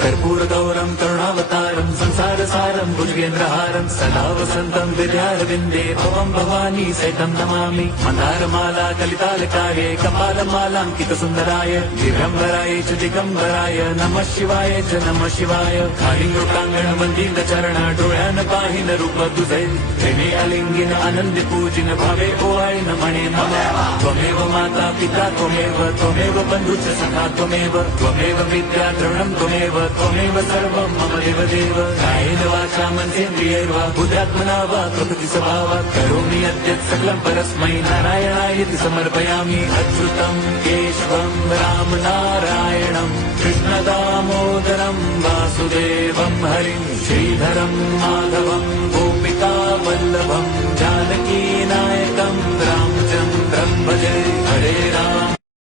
कर्पूरगौरं करुणावतारं संसारसारं भुजगेन्द्रहारं सदा वसन्तं विद्यारविन्दे भवं भवानी सहितं नमामि। मन्दारमाला कलितालकाये कपालमालाङ्कितसुन्दराय दिगम्बराय च दिगम्बराय नमः शिवाय च नमः शिवाय। कालिङ्गोटाङ्गण वन्दित चरण डोळ्यान पाहिन रूप तुझे प्रेमे अलिंगिन आनंद पूजिन भावे ओवाळिन म्हणे मम त्वमेव माता पिता त्वमेव बन्धुश्च सखा त्वमेव विद्या द्रवणं त्वमेव सर्वं मम देवदेव। कायेन वाचा मनसेन्द्रियैर्वा बुद्ध्यात्मना वा प्रकृति स्वभावात् करोमि यद्यत् सकलं परस्मै नारायणायति समर्पयामि। अच्युतं केशवं राम नारायणं कृष्णदामोदरं वासुदेवं हरिं श्रीधरं माधवं गोपिका वल्लभं जानकी नायकं रामचन्द्रं भजे।